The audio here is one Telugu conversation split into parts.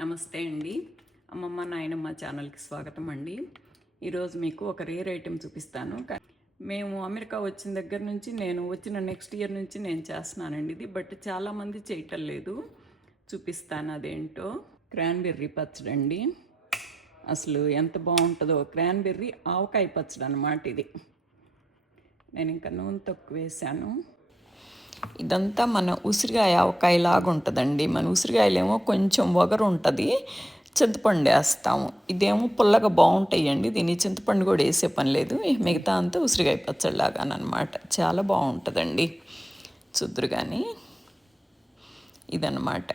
నమస్తే అండి. అమ్మమ్మ నాయనమ్మ ఛానల్కి స్వాగతం అండి. ఈరోజు మీకు ఒక రేర్ ఐటెం చూపిస్తాను. మేము అమెరికా వచ్చిన దగ్గర నుంచి నేను వచ్చిన నెక్స్ట్ ఇయర్ నుంచి నేను చేస్తున్నానండి ఇది. బట్ చాలామంది చేయటం లేదు. చూపిస్తాను అదేంటో. క్రాన్బెర్రీ పచ్చడి అండి. అసలు ఎంత బాగుంటుందో. క్రాన్బెర్రీ ఆవకాయ పచ్చడి అన్నమాట ఇది. నేను ఇంకా నూనె తక్కువ వేసాను. ఇదంతా మన ఉసిరికాయ ఆవకాయలాగా ఉంటుందండి. మన ఉసిరికాయలేమో కొంచెం వగరు ఉంటుంది, చింతపండు వేస్తాము. ఇదేమో పుల్లగా బాగుంటాయండి. దీన్ని చింతపండు కూడా వేసే పని లేదు. మిగతా అంతా ఉసిరికాయ పచ్చడిలాగానమాట. చాలా బాగుంటుందండి. చూద్దురు కానీ ఇదన్నమాట.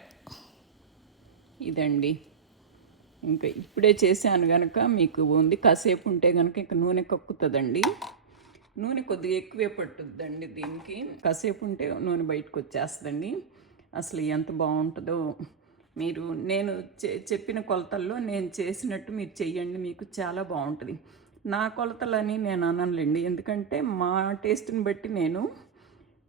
ఇదండి. ఇంకా ఇప్పుడే చేశాను కనుక మీకు ఉంది. కాసేపు ఉంటే కనుక ఇంకా నూనె కక్కుతుందండి. నూనె కొద్దిగా ఎక్కువే పట్టుద్దండి దీనికి. కాసేపు ఉంటే నూనె బయటకు వచ్చేస్తుందండి. అసలు ఎంత బాగుంటుందో. మీరు నేను చెప్పిన కొలతల్లో నేను చేసినట్టు మీరు చెయ్యండి, మీకు చాలా బాగుంటుంది. నా కొలతలని నేను అనలేండి, ఎందుకంటే మా టేస్ట్ని బట్టి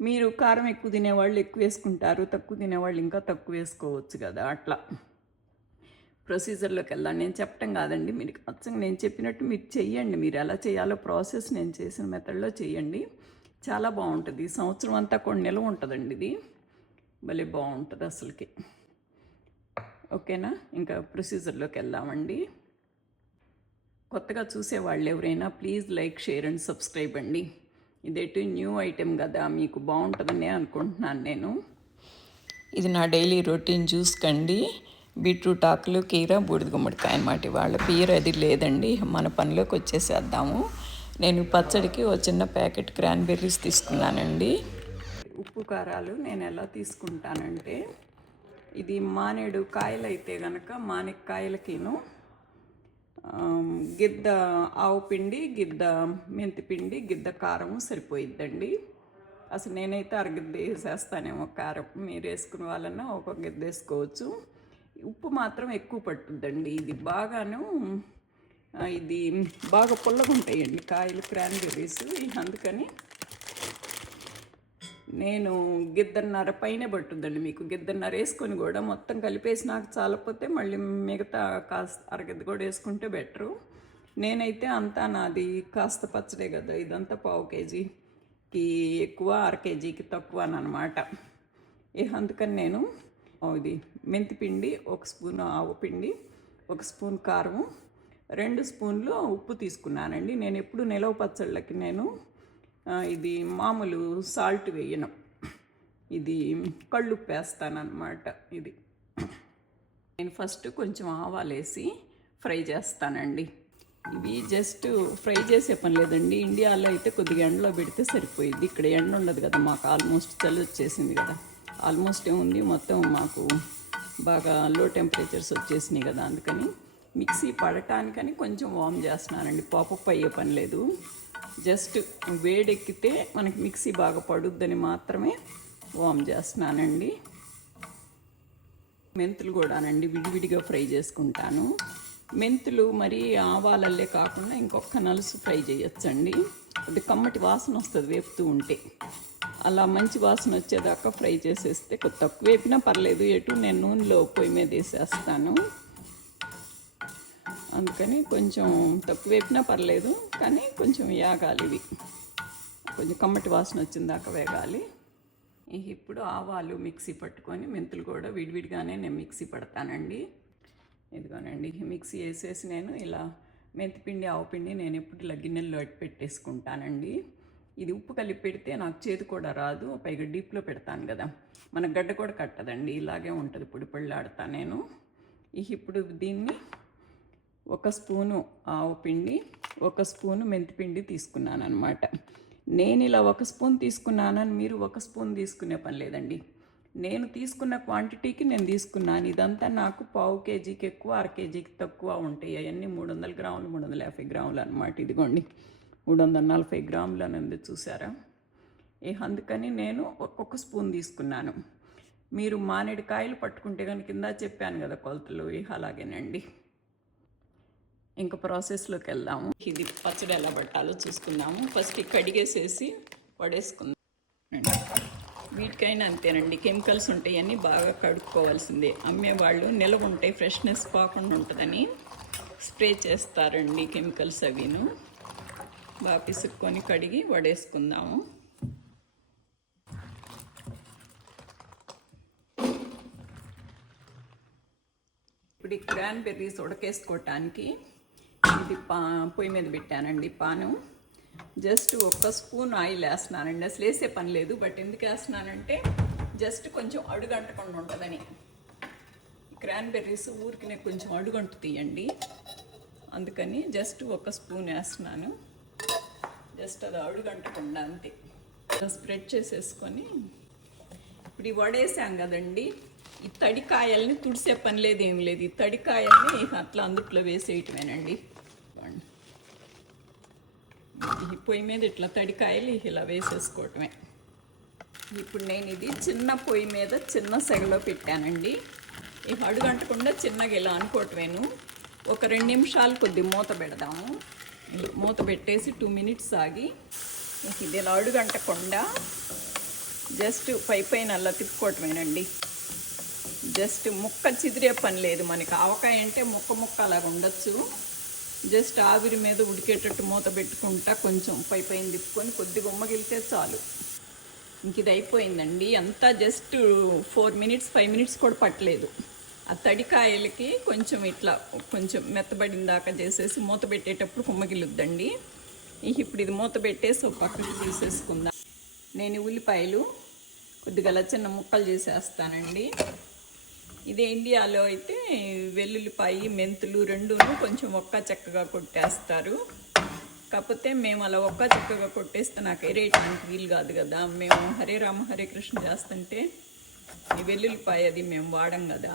మీరు కారం ఎక్కువ తినేవాళ్ళు ఎక్కువ వేసుకుంటారు, తక్కువ తినేవాళ్ళు ఇంకా తక్కువ వేసుకోవచ్చు కదా. అట్లా ప్రొసీజర్లోకి వెళ్దాం. నేను చెప్పటం కాదండి, మీరు అచ్చంగా నేను చెప్పినట్టు మీరు చెయ్యండి. మీరు ఎలా చేయాలో ప్రాసెస్ నేను చేసిన మెథడ్లో చేయండి. చాలా బాగుంటుంది. సంవత్సరం అంతా కొన్ని నిల్వ ఉంటుందండి ఇది. భలే బాగుంటుంది అసలుకి. ఓకేనా? ఇంకా ప్రొసీజర్లోకి వెళ్దామండి. కొత్తగా చూసేవాళ్ళు ఎవరైనా please like, share and subscribe అండి. ఇదేంటి న్యూ ఐటెం కదా, మీకు బాగుంటుందని అనుకుంటున్నాను నేను. ఇది నా డైలీ రొటీన్ జ్యూస్ కండి. బీట్రూట్ ఆకులు, కీర, బూడిద గుమ్మడికాయ అన్నమాట. వాళ్ళ పీర అది లేదండి. మన పనిలోకి వచ్చేసేద్దాము. నేను పచ్చడికి ఒక చిన్న ప్యాకెట్ క్రాన్బెర్రీస్ తీసుకున్నానండి. ఉప్పు కారాలు నేను ఎలా తీసుకుంటానంటే, ఇది మానేడు కాయలు అయితే కనుక మానేకాయలకిను గిద్ద ఆవు పిండి, గిద్ద మెంతి పిండి, గిద్ద కారము సరిపోయిద్దండి. అసలు నేనైతే అరగిద్ద వేసేస్తానేమో కారం. మీరు వేసుకునే వాళ్ళన్నా ఒక గిద్ద వేసుకోవచ్చు. ఉప్పు మాత్రం ఎక్కువ పట్టుద్దండి. ఇది బాగా పుల్లగా ఉంటాయండి కాయలు, క్రాన్బెర్రీస్. అందుకని నేను గిద్దన్నర పైనే పట్టుద్దండి. మీకు గిద్దన్నర వేసుకొని కూడా మొత్తం కలిపేసి నాకు చాలకపోతే మళ్ళీ మిగతా కాస్త అరగిద్ద కూడా వేసుకుంటే బెటరు. నేనైతే అంతా నాది కాస్త పచ్చడే కదా, ఇదంతా పావు కేజీకి ఎక్కువ, అర కేజీకి తక్కువ అనమాట. అందుకని నేను ఇది మెంతిపిండి, 1 స్పూను ఆవపిండి, 1 స్పూన్ కారము, 2 స్పూన్లు ఉప్పు తీసుకున్నానండి. నేను ఎప్పుడు నిలవ పచ్చళ్ళకి ఇది మామూలు సాల్ట్ వేయను, ఇది కళ్ళుప్పు వేస్తానన్నమాట. ఇది నేను ఫస్ట్ కొంచెం ఆవాలు వేసి ఫ్రై చేస్తానండి. ఇవి జస్ట్ ఫ్రై చేసే పని లేదండి. ఇండియాలో అయితే కొద్దిగా ఎండలో పెడితే సరిపోయింది. ఇక్కడ ఎండ ఉండదు కదా, మాకు ఆల్మోస్ట్ చలి వచ్చేసింది కదా. ఆల్మోస్ట్ ఏముంది, మొత్తం మాకు బాగా లో టెంపరేచర్స్ వచ్చేసినాయి కదా. అందుకని మిక్సీ పడటానికని కొంచెం వార్మ్ చేస్తున్నానండి. పాపప్ అయ్యే పని లేదు. జస్ట్ వేడెక్కితే మనకి మిక్సీ బాగా పడుద్దని మాత్రమే వార్మ్ చేస్తున్నానండి. మెంతులు కూడానండి విడివిడిగా ఫ్రై చేసుకుంటాను. మెంతులు మరి ఆవాలల్లే కాకుండా ఇంకొక నలుసు ఫ్రై చేయొచ్చండి. అది కమ్మటి వాసన వస్తుంది వేపుతూ ఉంటే. అలా మంచి వాసన వచ్చేదాకా ఫ్రై చేసేస్తే తక్కువ వేపినా పర్లేదు. నేను నూనెలో పొయ్యి మీద వేసేస్తాను. అందుకని కొంచెం తక్కువ వేపినా పర్లేదు, కానీ కొంచెం వేగాలి. ఇవి కొంచెం కమ్మటి వాసన వచ్చిన దాకా వేగాలి. ఇప్పుడు ఆవాలు మిక్సీ పట్టుకొని మెంతులు కూడా విడివిడిగానే నేను మిక్సీ పడతానండి. ఇదిగోనండి, మిక్సీ వేసేసి నేను ఇలా మెంతిపిండి, ఆవపిండి నేను ఎప్పుడు ఇలా గిన్నెల్లో పెట్టేసుకుంటానండి. ఇది ఉప్పు కలిపి పెడితే నాకు చేతి కూడా రాదు, పైగా డీప్లో పెడతాను కదా, మన గడ్డ కూడా కట్టదండి. ఇలాగే ఉంటుంది, పొడి పొళ్ళాడుతా నేను. ఇప్పుడు దీన్ని 1 స్పూను ఆవపిండి, 1 స్పూను మెంతిపిండి తీసుకున్నాను అనమాట. నేను ఇలా 1 స్పూన్ తీసుకున్నానని మీరు 1 స్పూన్ తీసుకునే పని లేదండి. నేను తీసుకున్న క్వాంటిటీకి నేను తీసుకున్నాను. ఇదంతా నాకు పావు కేజీకి ఎక్కువ, అర కేజీకి తక్కువ ఉంటాయి. అవన్నీ 300 గ్రాములు, 350 గ్రాములు అనమాట. ఇదిగోండి 340 గ్రాములు అనేది చూసారా. అందుకని నేను 1 స్పూన్ తీసుకున్నాను. మీరు మానేడు కాయలు పట్టుకుంటే కనుక కింద చెప్పాను కదా కొలతలు, అలాగేనండి. ఇంకా ప్రాసెస్లోకి వెళ్దాము. ఇది పచ్చడి ఎలా పట్టాలో చూసుకుందాము. ఫస్ట్ కడిగేసేసి పడేసుకుందాం. వీటికైనా అంతేనండి, కెమికల్స్ ఉంటాయి అన్నీ బాగా కడుక్కోవాల్సిందే. అమ్మేవాళ్ళు నిలవ ఉంటాయి, ఫ్రెష్నెస్ పోకుండా ఉంటుందని స్ప్రే చేస్తారండి కెమికల్స్ అవిను. బాగా పిసుక్కొని కడిగి వడేసుకుందాము. ఇప్పుడు ఈ క్రాన్బెర్రీస్ ఉడకేసుకోవటానికి ఇది పొయ్యి మీద పెట్టానండి పాను. జస్ట్ 1 స్పూన్ ఆయిల్ వేస్తున్నానండి. అసలు వేసే పని లేదు, బట్ ఎందుకు వేస్తున్నానంటే జస్ట్ కొంచెం అడుగంటకుండా ఉంటుందని. క్రాన్బెర్రీస్ ఊరికి కొంచెం అడుగంటు తీయండి, అందుకని జస్ట్ 1 స్పూన్ వేస్తున్నాను. జస్ట్ అది అడుగంటకుండా అంతే. స్ప్రెడ్ చేసేసుకొని ఇప్పుడు ఈ వడేసాం కదండి, ఈ తడికాయల్ని తుడిసే పని లేదు, ఏం లేదు. ఈ తడికాయల్ని అట్లా అందుట్లో వేసేయటమేనండి. ఈ పొయ్యి మీద ఇట్లా తడికాయలు ఇలా వేసేసుకోవటమే. ఇప్పుడు నేను ఇది చిన్న పొయ్యి మీద చిన్న సెగలో పెట్టానండి. ఈ అడుగంటకుండా చిన్నగా ఇలా అనుకోవటమేను. ఒక 2 నిమిషాలు కొద్ది మూత పెడదాము. మూత పెట్టేసి 2 మినిట్స్ ఆగి ఇది ఇలా అడుగంటకుండా జస్ట్ పైన అలా తిప్పుకోవటమేనండి. జస్ట్ ముక్క చిదిరే పని లేదు. మనకి ఆవకాయ అంటే ముక్క అలాగ ఉండొచ్చు. జస్ట్ ఆవిరి మీద ఉడికేటట్టు మూత పెట్టుకుంటా కొంచెం పైన తిప్పుకొని కొద్దిగా ఉమ్మగిలితే చాలు. ఇంక ఇది అయిపోయిందండి. అంతా జస్ట్ 4 మినిట్స్ 5 మినిట్స్ కూడా పట్టలేదు. ఆ తడికాయలకి కొంచెం ఇట్లా కొంచెం మెత్తబడిన దాకా చేసేసి మూత పెట్టేటప్పుడు ఉమ్మగిలుద్దండి. ఇప్పుడు ఇది మూత పెట్టేసి ఒక పక్కకి తీసేసుకుందాం. నేను ఉల్లిపాయలు కొద్దిగా చిన్న ముక్కలు చేసేస్తానండి. ఇదే ఇండియాలో అయితే వెల్లుల్లిపాయి మెంతులు రెండును కొంచెం చెక్కగా కొట్టేస్తారు. కాకపోతే మేము అలా చెక్కగా కొట్టేస్తే నాకు ఎరేయటానికి వీలు కాదు కదా. మేము హరే రామ హరే కృష్ణ చేస్తుంటే ఈ వెల్లుల్లిపాయ అది మేము వాడం కదా.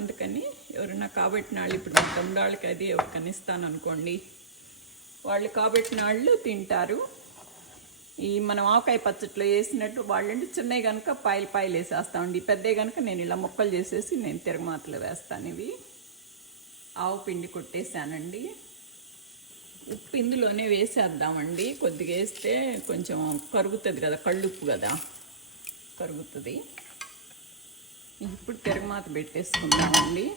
అందుకని ఎవరైనా కాబట్టిన వాళ్ళు, ఇప్పుడు మా తమ్ముడాళ్ళకి అది ఎవరికైనా ఇస్తాను అనుకోండి, వాళ్ళు కాబట్టిన వాళ్ళు తింటారు. ఈ మనం ఆవకాయ పచ్చట్లో వేసినట్టు వాళ్ళంటే చిన్నవి కనుక పాయలు వేసేస్తామండి. పెద్దవి కనుక నేను ఇలా ముక్కలు చేసేసి నేను తిరగమాతలో వేస్తాను. ఇవి ఆవు పిండి కొట్టేసానండి. ఉప్పు ఇందులోనే వేసేద్దామండి. కొద్దిగా వేస్తే కొంచెం కరుగుతుంది కదా, కళ్ళుప్పు కదా, కరుగుతుంది. ఇప్పుడు తిరగమాత పెట్టేసుకుందామండి.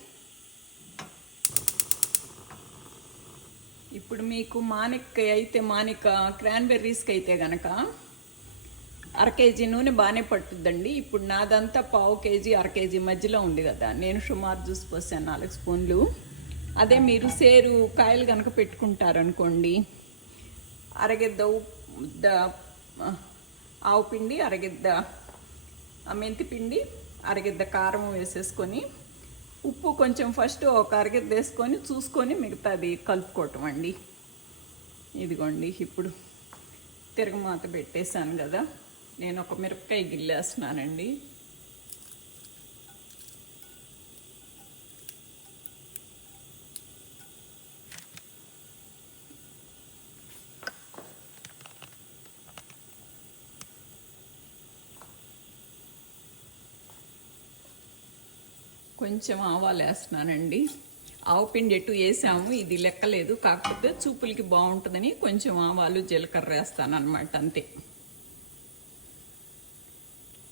ఇప్పుడు మీకు మానిక క్రాన్బెర్రీస్కి అయితే కనుక 1/2 కేజీ నూనె బాగానే పట్టుద్దండి. ఇప్పుడు నాదంతా 1/2 కేజీ 1/2 కేజీ మధ్యలో ఉంది కదా. నేను సుమారు జ్యూస్ పోసాను 4 స్పూన్లు. అదే మీరు సేరు కాయలు కనుక పెట్టుకుంటారనుకోండి, అరగిద్ద ఆవు పిండి, అరగిద్ద మెంతి పిండి, అరగిద్ద కారం వేసేసుకొని ఉప్పు కొంచెం ఫస్ట్ ఒక అరగిద్ద వేసుకొని చూసుకొని మిగతాది కలుపుకోవటం అండి. ఇదిగోండి ఇప్పుడు తిరగమాత పెట్టేశాను కదా. నేను ఒక మిరపకాయ గిల్లేస్తున్నానండి. కొంచెం ఆవాలు వేస్తున్నానండి. ఆవు పిండి ఎటు వేసాము, ఇది లెక్కలేదు. కాకపోతే చూపులకి బాగుంటుందని కొంచెం ఆవాలు జీలకర్ర వేస్తాను అనమాట, అంతే.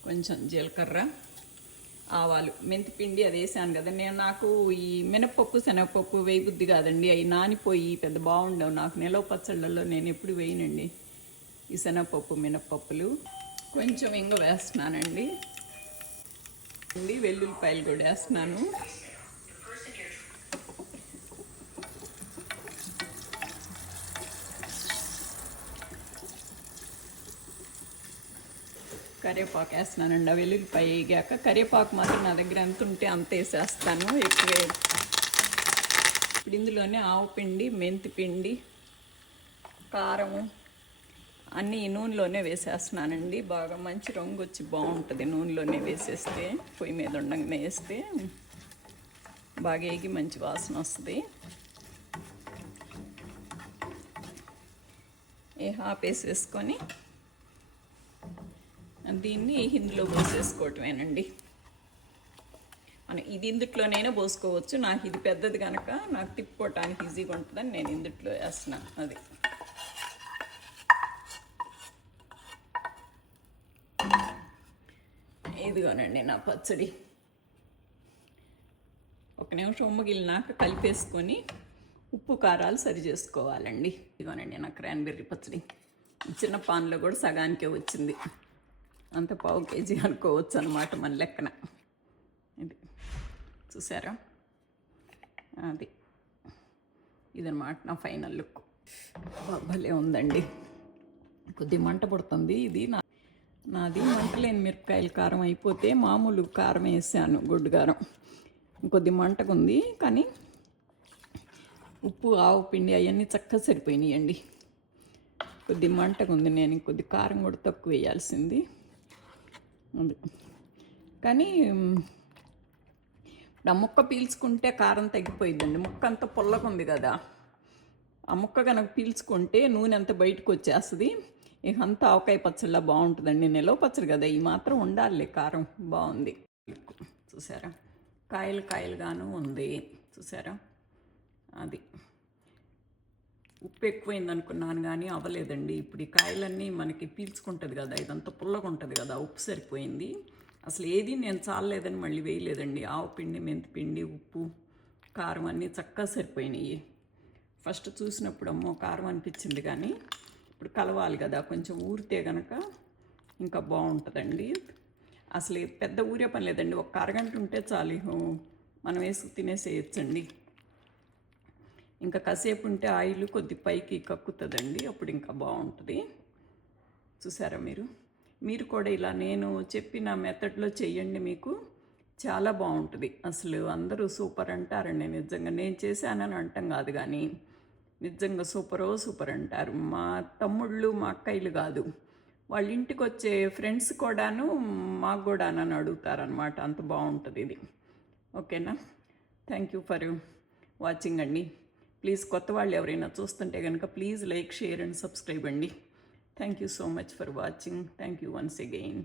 కొంచెం జీలకర్ర, ఆవాలు, మెంతిపిండి అది వేసాను కదా. నాకు ఈ మినపప్పు శనగపప్పు వేయబుద్ధి కాదండి. అవి నానిపోయి పెద్ద బాగుండవు నాకు. నిలవ పచ్చళ్ళల్లో నేను ఎప్పుడు వేయనండి ఈ శనగపప్పు మినపప్పులు. కొంచెం ఇంగ వేస్తున్నానండి. వెల్లుల్లిపాయలు కూడా వేస్తున్నాను. కరివేపాకు వేస్తున్నానండి. ఆ వెల్లుల్లిపాయ వేగాక కరివేపాకు మాత్రం నా దగ్గర ఎంత ఉంటే అంత వేసేస్తాను, ఎక్కువ. ఇప్పుడు ఇందులోనే ఆవు పిండి, మెంతి పిండి, కారము అన్నీ నూనెలోనే వేసేస్తున్నానండి. బాగా మంచి రంగు వచ్చి బాగుంటుంది నూనెలోనే వేసేస్తే. పొయ్యి మీద ఉండగానే వేస్తే బాగా వేగి మంచి వాసన వస్తుంది. ఆపేసేసుకొని దీన్ని ఇందులో పోసేసుకోవటమేనండి. ఇది ఇందుట్లోనైనా పోసుకోవచ్చు. నాకు ఇది పెద్దది కనుక నాకు తిప్పుకోవటానికి ఈజీగా ఉంటుందని నేను ఇందుట్లో వేస్తున్నాను. అది ఇదిగోనండి నా పచ్చడి. ఒక నిమిషం ఉమ్మగిలినాక కలిపేసుకొని ఉప్పు కారాలు సరి చేసుకోవాలండి. ఇదిగోనండి నా క్రాన్బెర్రీ పచ్చడి. చిన్న పాన్లో కూడా సగానికే వచ్చింది. అంత పావు కేజీ అనుకోవచ్చు అనమాట మన లెక్కన. ఇది చూసారా, అది ఇదన్నమాట నా ఫైనల్ లుక్. భలే ఉందండి. కొద్ది మంట పడుతుంది. ఇది నాది మంటలేని మిరపకాయల కారం అయిపోతే మామూలు కారం వేసాను, గొడ్డు కారం. కొద్ది మంటగా ఉంది, కానీ ఉప్పు ఆవు పిండి అవన్నీ చక్కగా సరిపోయినాయండి. కొద్ది మంటగా ఉంది. నేను కొద్ది కారం కూడా తక్కువ వేయాల్సింది ఉంది. కానీ ఆ ముక్క పీల్చుకుంటే కారం తగ్గిపోయిందండి. ముక్క అంతా పుల్లగా ఉంది కదా, ఆ ముక్క కనుక పీల్చుకుంటే నూనె అంతా బయటకు వచ్చేస్తుంది. ఇక అంతా ఆవకాయ పచ్చడిలా బాగుంటుందండి. నిలవ పచ్చడి కదా, ఈ మాత్రం ఉండాలి. కారం బాగుంది. చూసారా, కాయలు కాయలుగాను ఉంది. చూసారా, అది ఉప్పు ఎక్కువైంది అనుకున్నాను కానీ అవ్వలేదండి. ఇప్పుడు ఈ కాయలన్నీ మనకి పీల్చుకుంటుంది కదా, ఇదంతా పుల్లగా ఉంటుంది కదా, ఉప్పు సరిపోయింది. అసలు ఏది నేను చాలలేదని మళ్ళీ వేయలేదండి. ఆవు పిండి, మెంతి పిండి, ఉప్పు, కారం అన్నీ చక్కగా సరిపోయినాయి. ఫస్ట్ చూసినప్పుడు అమ్మో కారం అనిపించింది, కానీ ఇప్పుడు కలవాలి కదా, కొంచెం ఊరితే కనుక ఇంకా బాగుంటుందండి. అసలు పెద్ద ఊరే పని లేదండి, ఒక అరగంట ఉంటే చాలు మనం వేసుకు తినేసేయచ్చండి. ఇంకా కాసేపు ఉంటే ఆయిల్ కొద్ది పైకి కక్కుతుందండి, అప్పుడు ఇంకా బాగుంటుంది. చూసారా, మీరు కూడా ఇలా నేను చెప్పిన మెథడ్లో చెయ్యండి, మీకు చాలా బాగుంటుంది. అసలు అందరూ సూపర్ అంటారండి. నిజంగా నేను చేశానని అంటాం కాదు, కానీ నిజంగా సూపర్ అంటారు. మా తమ్ముళ్ళు, మా అక్కయ్యలు కాదు, వాళ్ళ ఇంటికి వచ్చే ఫ్రెండ్స్ కూడాను మాకు కూడా అని అడుగుతారనమాట. అంత బాగుంటుంది ఇది. ఓకేనా, థ్యాంక్ యూ ఫర్ వాచింగ్ అండి. ప్లీజ్ కొత్త వాళ్ళు ఎవరైనా చూస్తుంటే కనుక please like, share and subscribe అండి. Thank you so much for watching. Thank you once again.